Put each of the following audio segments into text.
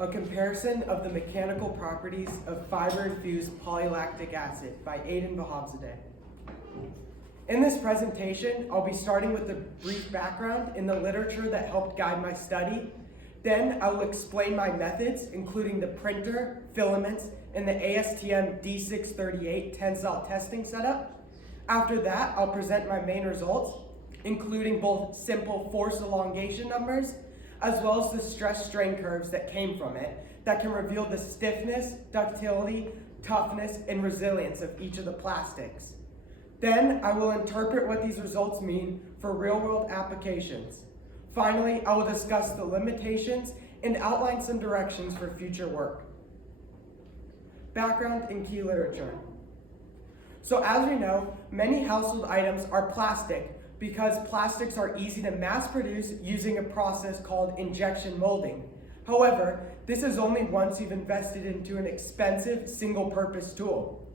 a comparison of the mechanical properties of fiber-infused polylactic acid by Aiden Vahabzadeh. In this presentation, I'll be starting with a brief background in the literature that helped guide my study. Then I will explain my methods, including the printer, filaments, and the ASTM D638 tensile testing setup. After that, I'll present my main results, including both simple force elongation numbers, as well as the stress strain curves that came from it, that can reveal the stiffness, ductility, toughness, and resilience of each of the plastics. Then I will interpret what these results mean for real-world applications. Finally, I will discuss the limitations and outline some directions for future work. Background and key literature. So as we know, many household items are plastic because plastics are easy to mass produce using a process called injection molding. However, this is only once you've invested into an expensive single-purpose tool.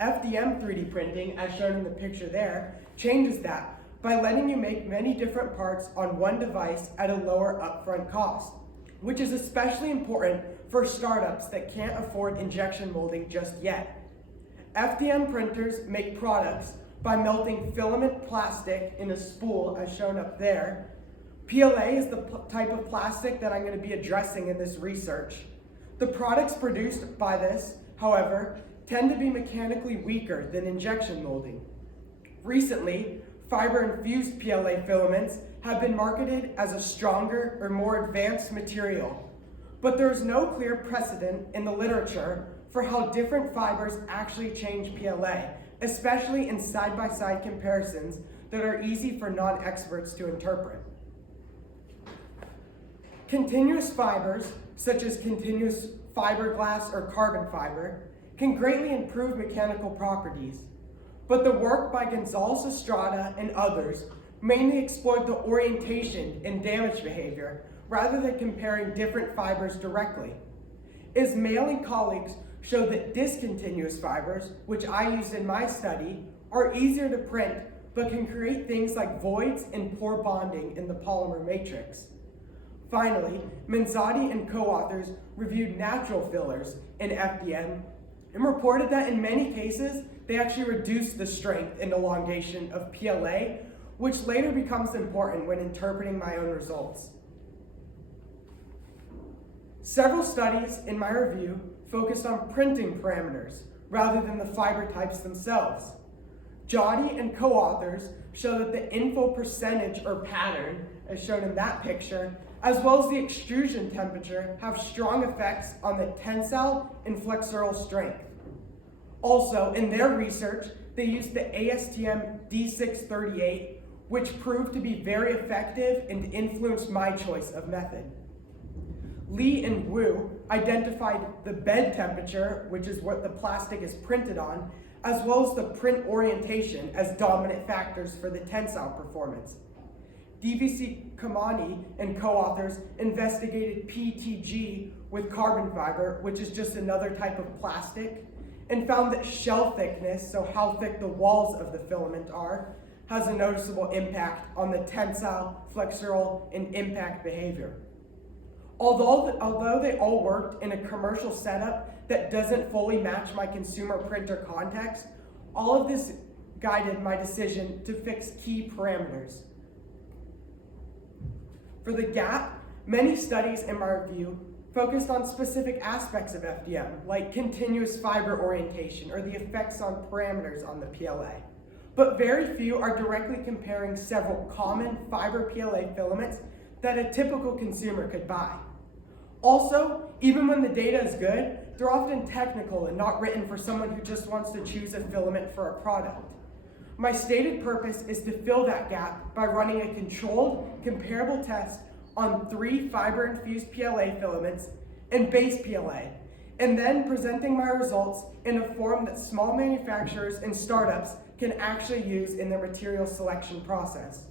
FDM 3D printing, as shown in the picture there, changes that by letting you make many different parts on one device at a lower upfront cost, which is especially important for startups that can't afford injection molding just yet. FDM printers make products by melting filament plastic in a spool, as shown up there. PLA is the type of plastic that I'm going to be addressing in this research. The products produced by this, however, tend to be mechanically weaker than injection molding. Recently, fiber-infused PLA filaments have been marketed as a stronger or more advanced material, but there is no clear precedent in the literature for how different fibers actually change PLA, especially in side-by-side comparisons that are easy for non-experts to interpret. Continuous fibers, such as continuous fiberglass or carbon fiber, can greatly improve mechanical properties, but the work by Gonzalez Estrada and others mainly explored the orientation and damage behavior rather than comparing different fibers directly. Ismail and colleagues showed that discontinuous fibers, which I used in my study, are easier to print but can create things like voids and poor bonding in the polymer matrix. Finally, Manzotti and co-authors reviewed natural fillers in FDM and reported that in many cases, they actually reduced the strength and elongation of PLA, which later becomes important when interpreting my own results. Several studies in my review focused on printing parameters rather than the fiber types themselves. Joddy and co-authors show that the info percentage or pattern, as shown in that picture, as well as the extrusion temperature, have strong effects on the tensile and flexural strength. Also, in their research, they used the ASTM D638, which proved to be very effective and influenced my choice of method. Lee and Wu identified the bed temperature, which is what the plastic is printed on, as well as the print orientation as dominant factors for the tensile performance. DVC Kamani and co-authors investigated PTG with carbon fiber, which is just another type of plastic, and found that shell thickness, so how thick the walls of the filament are, has a noticeable impact on the tensile, flexural, and impact behavior. Although they all worked in a commercial setup that doesn't fully match my consumer printer context, all of this guided my decision to fix key parameters. For the gap, many studies in my review focused on specific aspects of FDM, like continuous fiber orientation or the effects on parameters on the PLA. But very few are directly comparing several common fiber PLA filaments that a typical consumer could buy. Also, even when the data is good, they're often technical and not written for someone who just wants to choose a filament for a product. My stated purpose is to fill that gap by running a controlled, comparable test on 3 fiber-infused PLA filaments and base PLA, and then presenting my results in a form that small manufacturers and startups can actually use in their material selection process.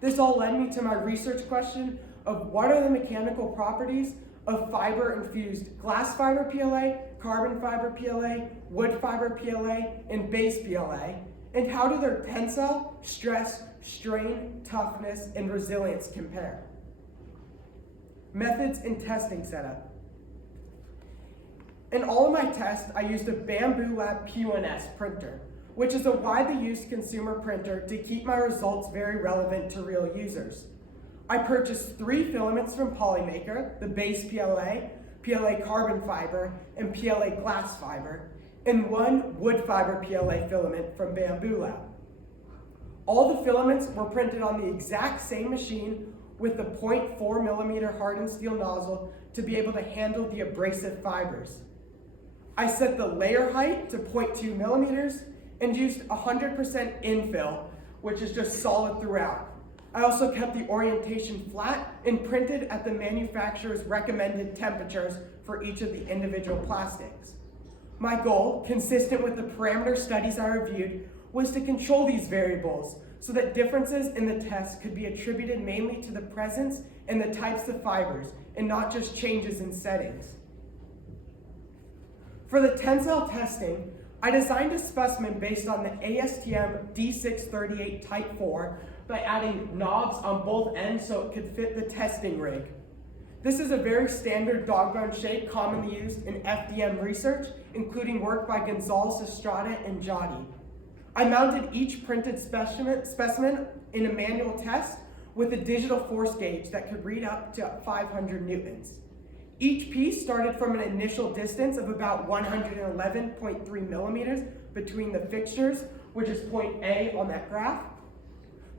This all led me to my research question of what are the mechanical properties of fiber-infused glass fiber PLA, carbon fiber PLA, wood fiber PLA, and base PLA, and how do their tensile, stress, strain, toughness, and resilience compare? Methods and testing setup. In all of my tests, I used a Bamboo Lab P1S printer, which is a widely used consumer printer to keep my results very relevant to real users. I purchased 3 filaments from Polymaker, the base PLA, PLA carbon fiber, and PLA glass fiber, and 1 wood fiber PLA filament from Bamboo Lab. All the filaments were printed on the exact same machine with the 0.4 millimeter hardened steel nozzle to be able to handle the abrasive fibers. I set the layer height to 0.2 millimeters and used 100% infill, which is just solid throughout. I also kept the orientation flat and printed at the manufacturer's recommended temperatures for each of the individual plastics. My goal, consistent with the parameter studies I reviewed, was to control these variables so that differences in the test could be attributed mainly to the presence and the types of fibers and not just changes in settings. For the tensile testing, I designed a specimen based on the ASTM D638 Type 4 by adding knobs on both ends so it could fit the testing rig. This is a very standard dog bone shape commonly used in FDM research, including work by Gonzalez, Estrada, and Jody. I mounted each printed specimen in a manual test with a digital force gauge that could read up to 500 newtons. Each piece started from an initial distance of about 111.3 millimeters between the fixtures, which is point A on that graph.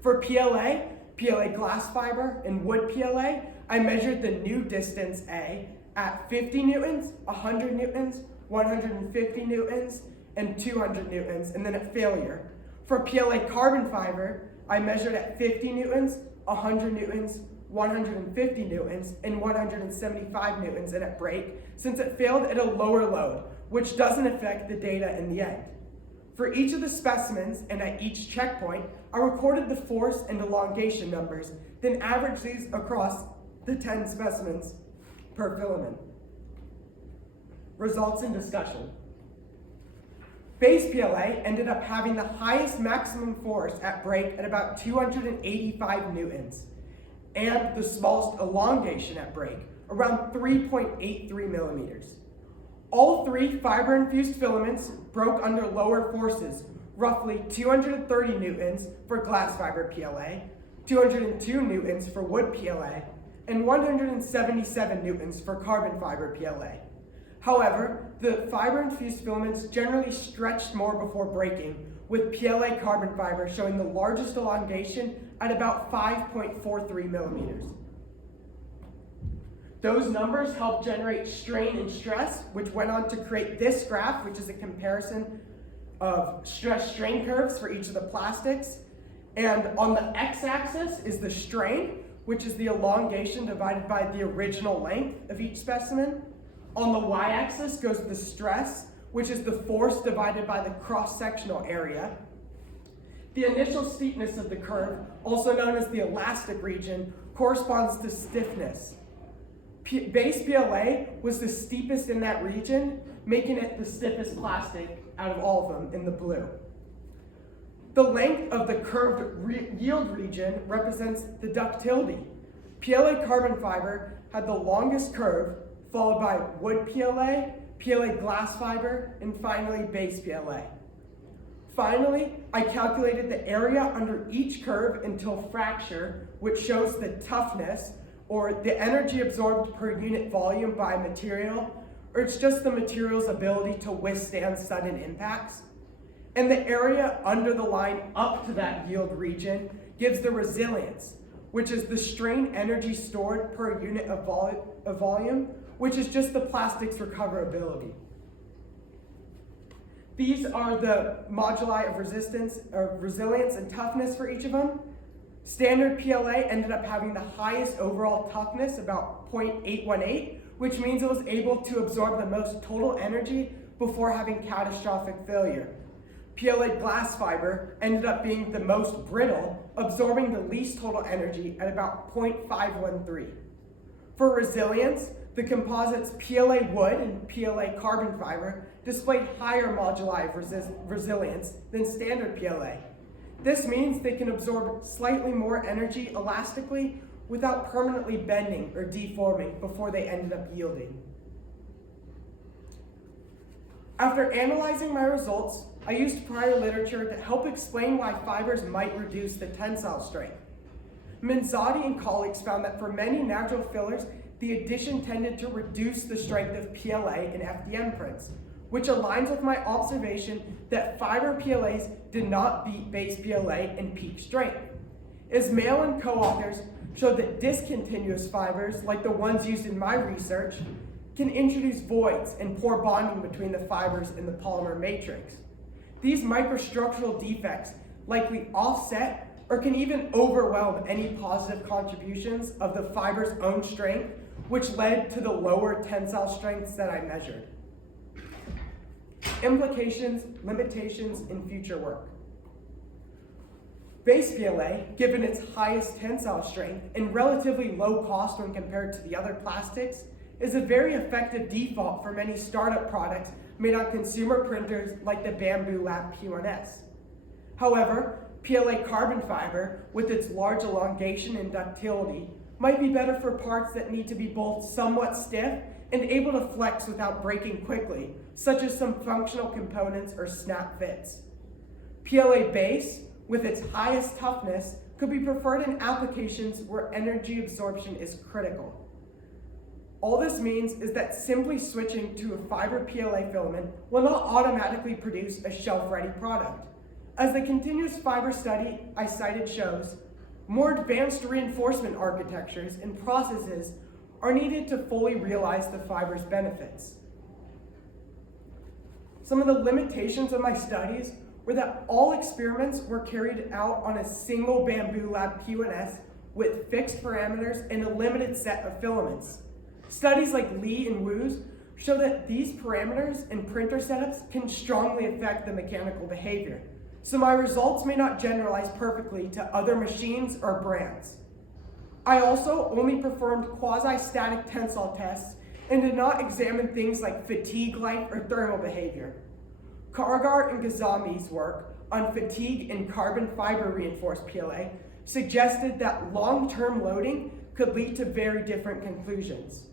For PLA, PLA glass fiber, and wood PLA, I measured the new distance A at 50 newtons, 100 newtons, 150 newtons, and 200 newtons, and then at failure. For PLA carbon fiber, I measured at 50 newtons, 100 newtons, 150 newtons, and 175 newtons, and at break, since it failed at a lower load, which doesn't affect the data in the end. For each of the specimens and at each checkpoint, I recorded the force and elongation numbers, then averaged these across the 10 specimens per filament. Results and discussion. Base PLA ended up having the highest maximum force at break at about 285 newtons, and the smallest elongation at break, around 3.83 millimeters. All 3 fiber-infused filaments broke under lower forces, roughly 230 newtons for glass fiber PLA, 202 newtons for wood PLA, and 177 newtons for carbon fiber PLA. However, the fiber-infused filaments generally stretched more before breaking, with PLA carbon fiber showing the largest elongation at about 5.43 millimeters. Those numbers helped generate strain and stress, which went on to create this graph, which is a comparison of stress-strain curves for each of the plastics. And on the x-axis is the strain, which is the elongation divided by the original length of each specimen. On the y-axis goes the stress, which is the force divided by the cross-sectional area. The initial steepness of the curve, also known as the elastic region, corresponds to stiffness. Base PLA was the steepest in that region, making it the stiffest plastic out of all of them in the blue. The length of the curved yield region represents the ductility. PLA carbon fiber had the longest curve, followed by wood PLA, PLA glass fiber, and finally base PLA. Finally, I calculated the area under each curve until fracture, which shows the toughness, or the energy absorbed per unit volume by material, or it's just the material's ability to withstand sudden impacts. And the area under the line up to that yield region gives the resilience, which is the strain energy stored per unit of volume, which is just the plastic's recoverability. These are the moduli of resilience and toughness for each of them. Standard PLA ended up having the highest overall toughness, about 0.818, which means it was able to absorb the most total energy before having catastrophic failure. PLA glass fiber ended up being the most brittle, absorbing the least total energy at about 0.513. For resilience, the composites PLA wood and PLA carbon fiber displayed higher moduli of resilience than standard PLA. This means they can absorb slightly more energy elastically without permanently bending or deforming before they ended up yielding. After analyzing my results, I used prior literature to help explain why fibers might reduce the tensile strength. Manzotti and colleagues found that for many natural fillers, the addition tended to reduce the strength of PLA in FDM prints, which aligns with my observation that fiber PLAs did not beat base PLA in peak strength. Ismail and co-authors showed that discontinuous fibers, like the ones used in my research, can introduce voids and poor bonding between the fibers in the polymer matrix. These microstructural defects likely offset or can even overwhelm any positive contributions of the fiber's own strength, which led to the lower tensile strengths that I measured. Implications, limitations, and future work. Base PLA, given its highest tensile strength and relatively low cost when compared to the other plastics, is a very effective default for many startup products made on consumer printers like the Bamboo Lab P1S. However, PLA carbon fiber, with its large elongation and ductility, might be better for parts that need to be both somewhat stiff and able to flex without breaking quickly, such as some functional components or snap fits. PLA base, with its highest toughness, could be preferred in applications where energy absorption is critical. All this means is that simply switching to a fiber PLA filament will not automatically produce a shelf-ready product. As the continuous fiber study I cited shows, more advanced reinforcement architectures and processes are needed to fully realize the fiber's benefits. Some of the limitations of my studies were that all experiments were carried out on a single Bamboo Lab P1S with fixed parameters and a limited set of filaments. Studies like Lee and Wu's show that these parameters and printer setups can strongly affect the mechanical behavior, so my results may not generalize perfectly to other machines or brands. I also only performed quasi-static tensile tests and did not examine things like fatigue life or thermal behavior. Kargar and Ghazami's work on fatigue and carbon fiber reinforced PLA suggested that long-term loading could lead to very different conclusions.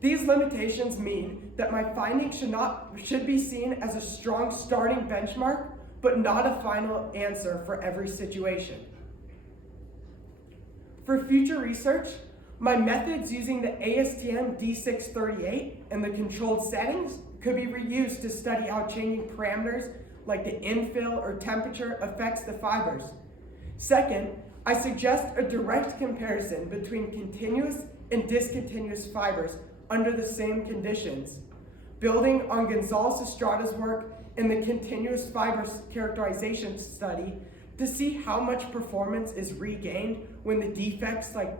These limitations mean that my findings should be seen as a strong starting benchmark, but not a final answer for every situation. For future research, my methods using the ASTM D638 and the controlled settings could be reused to study how changing parameters like the infill or temperature affects the fibers. Second, I suggest a direct comparison between continuous and discontinuous fibers under the same conditions, building on Gonzalez Estrada's work in the continuous fibers characterization study to see how much performance is regained when the defects like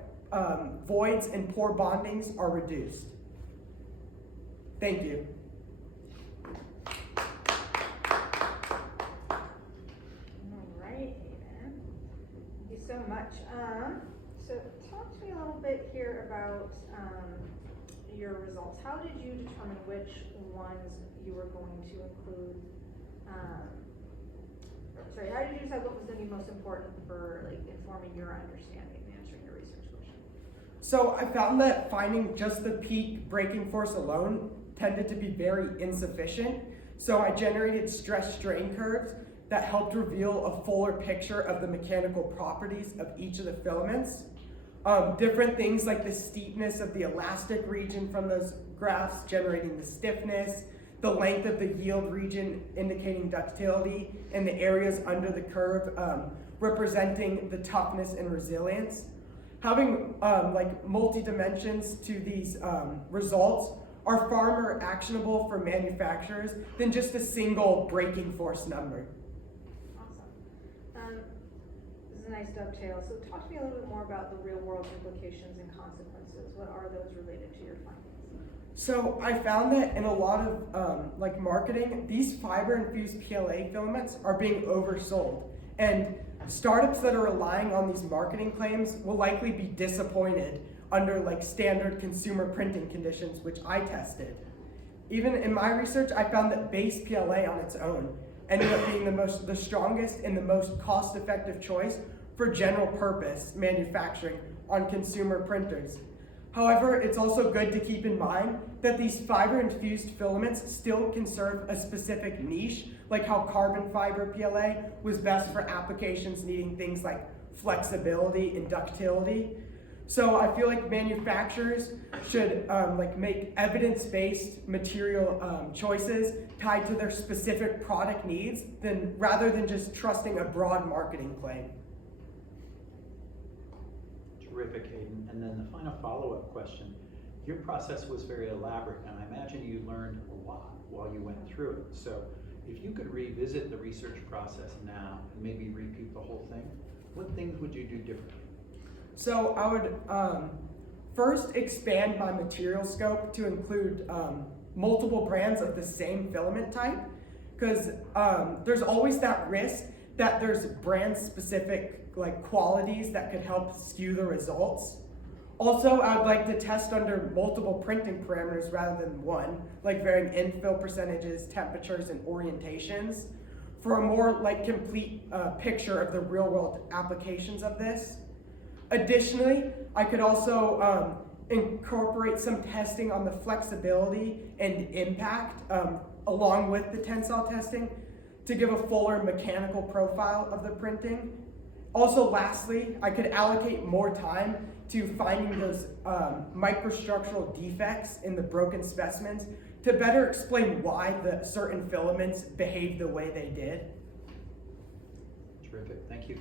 voids and poor bondings are reduced. Thank you. All right, Hayden. Thank you so much. So talk to me a little bit here about your results. How did you determine which ones you were going to include? How did you decide what was going to be most important for informing your understanding and answering your research question? So I found that finding just the peak breaking force alone tended to be very insufficient. So I generated stress strain curves that helped reveal a fuller picture of the mechanical properties of each of the filaments. Different things like the steepness of the elastic region from those graphs generating the stiffness, the length of the yield region indicating ductility, and the areas under the curve representing the toughness and resilience. Having multi-dimensions to these results are far more actionable for manufacturers than just a single breaking force number. Awesome. This is a nice dovetail. So talk to me a little bit more about the real world implications and consequences. What are those related to your findings? So I found that in a lot of marketing, these fiber-infused PLA filaments are being oversold. And startups that are relying on these marketing claims will likely be disappointed under standard consumer printing conditions, which I tested. Even in my research, I found that base PLA on its own ended up being the strongest and the most cost-effective choice for general purpose manufacturing on consumer printers. However, it's also good to keep in mind that these fiber-infused filaments still can serve a specific niche, like how carbon fiber PLA was best for applications needing things like flexibility and ductility. So I feel like manufacturers should make evidence-based material choices tied to their specific product needs, rather than just trusting a broad marketing claim. Terrific, Hayden. And then the final follow-up question. Your process was very elaborate, and I imagine you learned a lot while you went through it. So if you could revisit the research process now and maybe repeat the whole thing, what things would you do differently? So I would first expand my material scope to include multiple brands of the same filament type, because there's always that risk that there's brand-specific qualities that could help skew the results. Also, I would like to test under multiple printing parameters rather than one, like varying infill percentages, temperatures, and orientations, for a more complete picture of the real-world applications of this. Additionally, I could also incorporate some testing on the flexibility and impact along with the tensile testing to give a fuller mechanical profile of the printing. Also, lastly, I could allocate more time to finding those microstructural defects in the broken specimens to better explain why the certain filaments behaved the way they did. Terrific, thank you.